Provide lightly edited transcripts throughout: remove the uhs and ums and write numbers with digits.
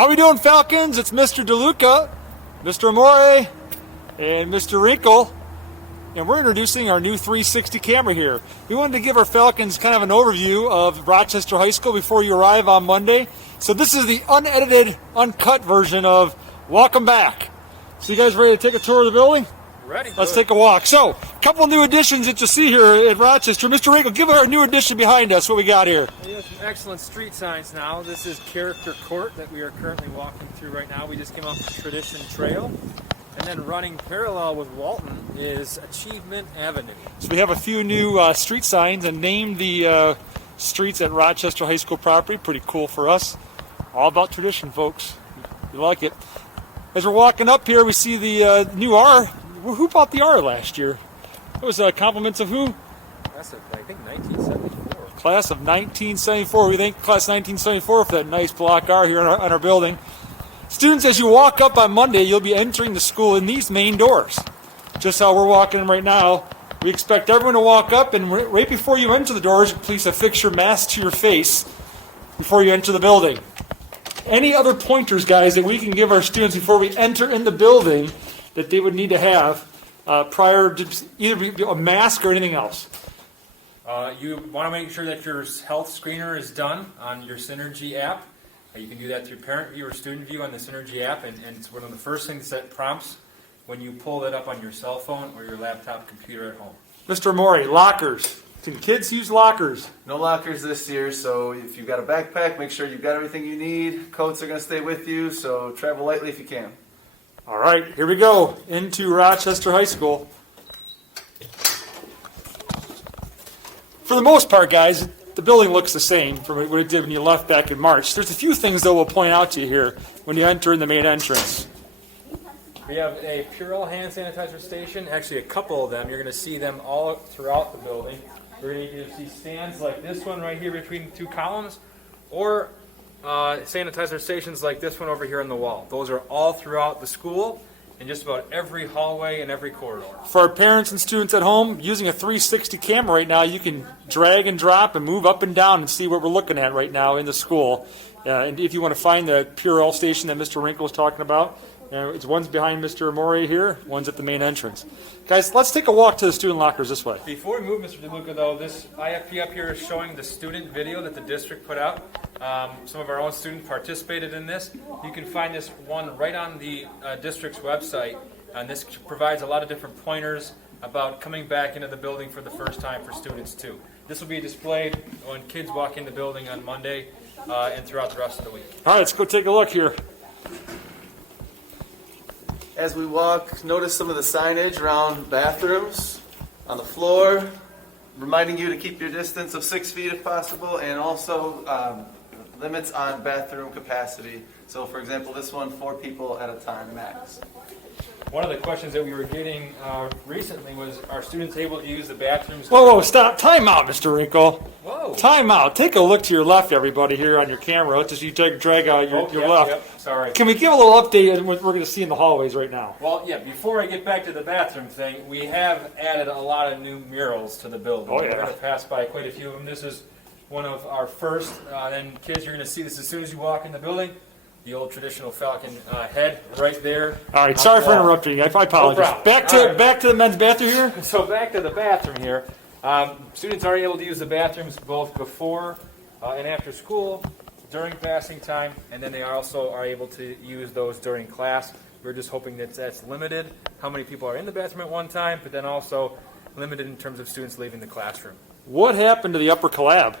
How we doing, Falcons? It's Mr. DeLuca, Mr. Amore, and Mr. Wrinkle, and we're introducing our new 360 camera here. We wanted to give our Falcons kind of an overview of Rochester High School before you arrive on Monday. So this is the unedited, uncut version of Welcome Back. So you guys ready to take a tour of the building? Ready. Let's take a walk. So, a couple new additions that you see here at Rochester. Mr. Wrinkle, give our new addition behind us. What we got here? We have some excellent street signs now. This is Character Court that we are currently walking through right now. We just came off the Tradition Trail. And then running parallel with Walton is Achievement Avenue. So we have a few new street signs and named the streets at Rochester High School property. Pretty cool for us. All about tradition, folks. You like it. As we're walking up here, we see the new R. Who bought the R last year? It was compliments of who? Class of, I think, 1974. Class of 1974. We thank Class 1974 for that nice block R here on our building. Students, as you walk up on Monday, you'll be entering the school in these main doors. Just how we're walking in right now. We expect everyone to walk up, and right before you enter the doors, please affix your mask to your face before you enter the building. Any other pointers, guys, that we can give our students before we enter in the building that they would need to have prior to either a mask or anything else? You want to make sure that your health screener is done on your Synergy app. You can do that through Parent View or Student View on the Synergy app, and it's one of the first things that prompts when you pull it up on your cell phone or your laptop computer at home. Mr. Mori, lockers. Can kids use lockers? No lockers this year, so if you've got a backpack, make sure you've got everything you need. Coats are going to stay with you, so travel lightly if you can. All right, here we go into Rochester High School. For the most part, guys, the building looks the same from what it did when you left back in March. There's a few things, though, we'll point out to you here when you enter in the main entrance. We have a Purell hand sanitizer station, actually a couple of them. You're going to see them all throughout the building. We're going to see stands like this one right here between the two columns, or sanitizer stations like this one over here on the wall. Those are all throughout the school in just about every hallway and every corridor. For our parents and students at home, using a 360 camera right now, you can drag and drop and move up and down and see what we're looking at right now in the school. And if you want to find the Purell station that Mr. Wrinkle was talking about, it's one's behind Mr. Amore here, one's at the main entrance. Guys, let's take a walk to the student lockers this way. Before we move, Mr. DeLuca, though, this IFP up here is showing the student video that the district put out. Some of our own students participated in this. You can find this one right on the district's website, and this provides a lot of different pointers about coming back into the building for the first time for students, too. This will be displayed when kids walk in the building on Monday and throughout the rest of the week. All right, let's go take a look here. As we walk, notice some of the signage around bathrooms, on the floor, reminding you to keep your distance of 6 feet if possible, and also limits on bathroom capacity. So, for example, this one, 4 people at a time max. One of the questions that we were getting recently was, are students able to use the bathrooms? Whoa, stop. Time out, Mr. Wrinkle. Whoa. Time out. Take a look to your left, everybody, here on your camera. Just you drag out your left. Yep, sorry. Can we give a little update on what we're going to see in the hallways right now? Well, yeah, before I get back to the bathroom thing, we have added a lot of new murals to the building. Oh, yeah. We're going to pass by quite a few of them. This is one of our first. Then, kids, you're going to see this as soon as you walk in the building. The old traditional Falcon head right there. All right, sorry for interrupting you. I apologize. No Back to the men's bathroom here. So back to the bathroom here. Students are able to use the bathrooms both before and after school, during passing time, and then they also are able to use those during class. We're just hoping that that's limited, how many people are in the bathroom at one time, but then also limited in terms of students leaving the classroom. What happened to the upper collab?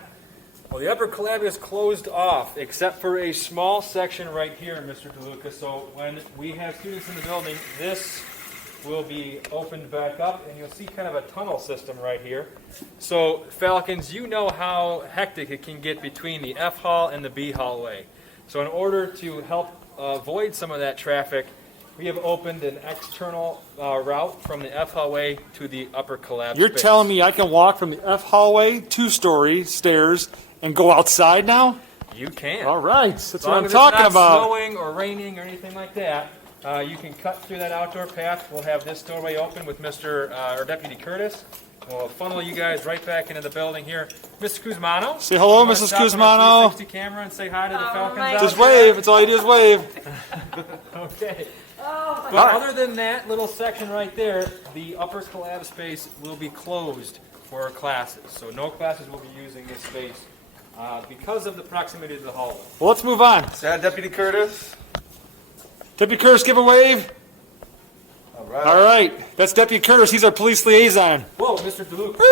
Well, the upper collab is closed off, except for a small section right here, Mr. DeLuca. So when we have students in the building, this will be opened back up, and you'll see kind of a tunnel system right here. So, Falcons, you know how hectic it can get between the F hall and the B hallway. So in order to help avoid some of that traffic, we have opened an external route from the F hallway to the upper collab You're space. telling me I can walk from the F hallway, 2-story stairs, and go outside now? You can. All right, that's As what long I'm as talking it's not about. snowing or raining or anything like that, you can cut through that outdoor path. We'll have this doorway open with Mr. or Deputy Curtis, We'll funnel you guys right back into the building here. Mrs. Kuzmano. Say hello, you wanna Mrs. stop on our Kuzmano. 360 camera and say hi to the Falcons. my out Just there? wave. It's all you do is wave. Okay. Oh, my But other than that little section right there, the upper collab space will be closed for classes. So no classes will be using this space because of the proximity to the hallway. Well, let's move on. Say hi, Deputy Curtis. Deputy Curtis, give a wave. All right. All right. That's Deputy Curtis. He's our police liaison. Whoa, Mr. DeLuca,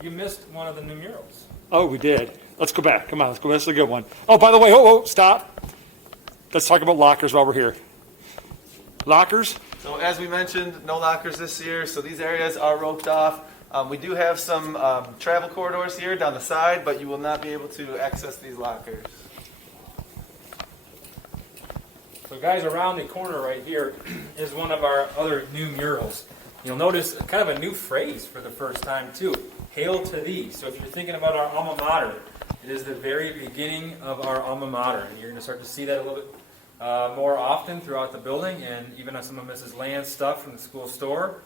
you missed one of the new murals. Oh, we did. Let's go back. Come on, let's go. That's a good one. Oh, by the way, stop. Let's talk about lockers while we're here. Lockers? So as we mentioned, no lockers this year, so these areas are roped off. We do have some travel corridors here down the side, but you will not be able to access these lockers. So guys, around the corner right here is one of our other new murals. You'll notice kind of a new phrase for the first time too. Hail to thee. So if you're thinking about our alma mater, it is the very beginning of our alma mater. And you're going to start to see that a little bit more often throughout the building and even on some of Mrs. Land's stuff from the school store.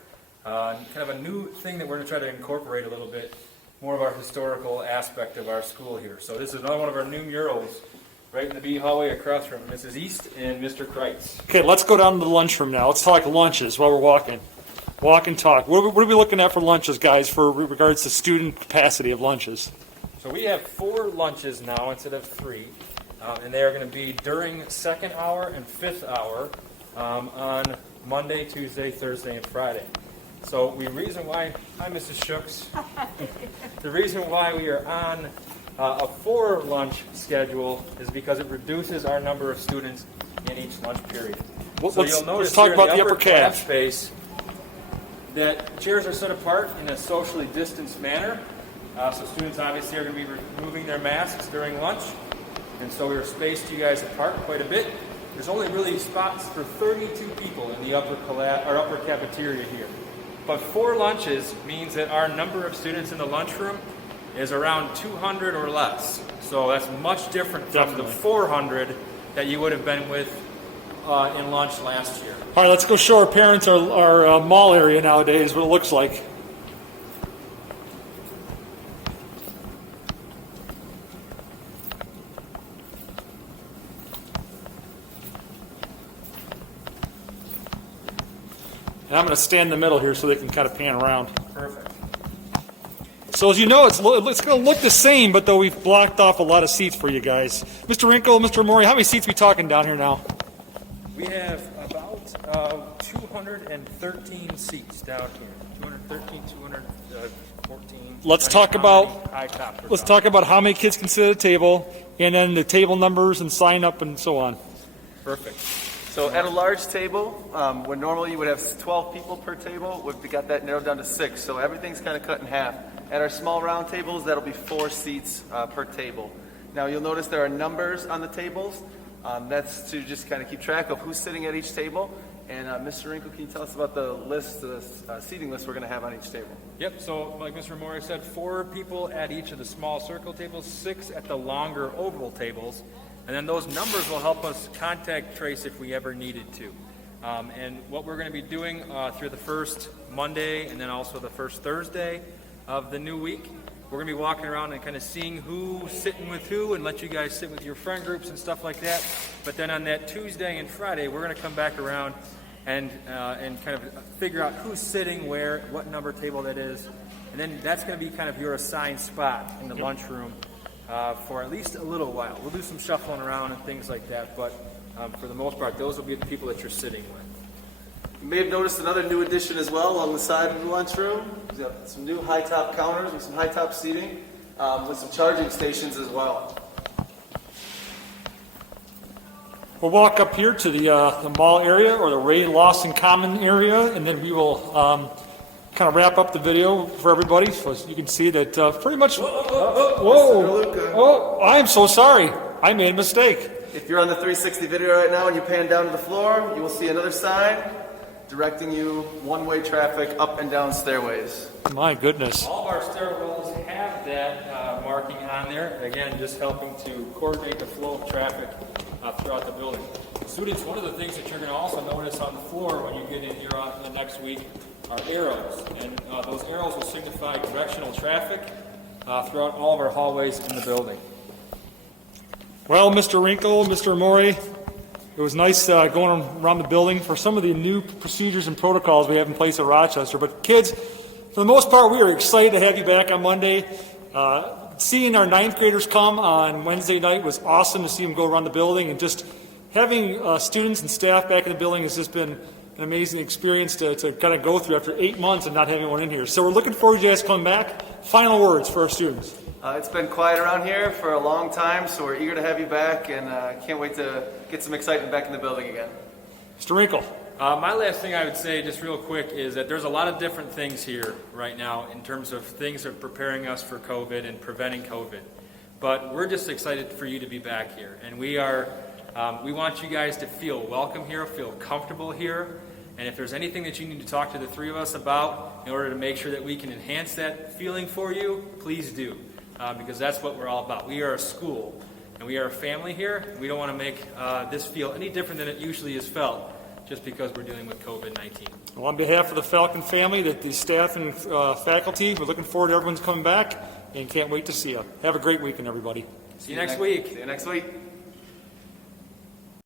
Kind of a new thing that we're going to try to incorporate a little bit more of our historical aspect of our school here. So this is another one of our new murals right in the B hallway across from Mrs. East and Mr. Kreitz. Okay, let's go down to the lunchroom now. Let's talk lunches while we're walking. Walk and talk. What are we looking at for lunches, guys, for regards to student capacity of lunches? So we have 4 lunches now instead of 3, and they are going to be during second hour and fifth hour on Monday, Tuesday, Thursday, and Friday. So the reason why, hi Mrs. Shooks, the reason why we are on a 4 lunch schedule is because it reduces our number of students in each lunch period. So you'll notice let's talk here about in the upper cab calf. space that chairs are set apart in a socially distanced manner. So students obviously are going to be removing their masks during lunch. And so we're spaced you guys apart quite a bit. There's only really spots for 32 people in the upper cafeteria here. But 4 lunches means that our number of students in the lunchroom is around 200 or less. So that's much different from Definitely. the 400 that you would have been with in lunch last year. All right, let's go show our parents our mall area nowadays, what it looks like. And I'm going to stand in the middle here so they can kind of pan around. Perfect. So as you know, it's going to look the same, but though we've blocked off a lot of seats for you guys. Mr. Wrinkle, Mr. Maury, how many seats are we talking down here now? We have about 213 seats down here. 213, 214. Let's depending talk on about- how many high tops we're Let's talking. talk about how many kids can sit at a table, and then the table numbers and sign up and so on. Perfect. So at a large table, where normally you would have 12 people per table, we've got that narrowed down to 6. So everything's kind of cut in half. At our small round tables, that'll be 4 seats per table. Now you'll notice there are numbers on the tables. That's to just kind of keep track of who's sitting at each table. And Mr. Wrinkle, can you tell us about the list, the seating list we're going to have on each table? Yep, so like Mr. Maury said, 4 people at each of the small circle tables, 6 at the longer oval tables, and then those numbers will help us contact trace if we ever needed to. And what we're going to be doing through the first Monday and then also the first Thursday of the new week, we're going to be walking around and kind of seeing who's sitting with who and let you guys sit with your friend groups and stuff like that. But then on that Tuesday and Friday, we're going to come back around and kind of figure out who's sitting where, what number table that is. And then that's going to be kind of your assigned spot in the lunchroom for at least a little while. We'll do some shuffling around and things like that, but for the most part, those will be the people that you're sitting with. You may have noticed another new addition as well along the side of the lunchroom. We've got some new high-top counters with some high-top seating with some charging stations as well. We'll walk up here to the mall area or the Ray Lawson Common area, and then we will kind of wrap up the video for everybody so you can see that pretty much... Whoa! I'm so sorry. I made a mistake. If you're on the 360 video right now and you pan down to the floor, you will see another sign directing you one-way traffic up and down stairways. My goodness. All of our stairwells have that marking on there, again, just helping to coordinate the flow of traffic throughout the building. Students, one of the things that you're going to also notice on the floor when you get in here the next week are arrows, and those arrows will signify directional traffic throughout all of our hallways in the building. Well, Mr. Wrinkle, Mr. Mori, it was nice going around the building for some of the new procedures and protocols we have in place at Rochester. But kids, for the most part, we are excited to have you back on Monday. Seeing our ninth graders come on Wednesday night was awesome to see them go around the building, and just having students and staff back in the building has just been an amazing experience to kind of go through after 8 months and not having anyone in here. So we're looking forward to you guys coming back. Final words for our students. It's been quiet around here for a long time, so we're eager to have you back, and can't wait to get some excitement back in the building again. Mr. Wrinkle. My last thing I would say, just real quick, is that there's a lot of different things here right now in terms of things that are preparing us for COVID and preventing COVID. But we're just excited for you to be back here, and we want you guys to feel welcome here, feel comfortable here, and if there's anything that you need to talk to the three of us about in order to make sure that we can enhance that feeling for you, please do, because that's what we're all about. We are a school, and we are a family here. We don't want to make this feel any different than it usually is felt, just because we're dealing with COVID-19. Well, on behalf of the Falcon family, the staff and faculty, we're looking forward to everyone's coming back and can't wait to see you. Have a great weekend, everybody. See you next week. See you next week.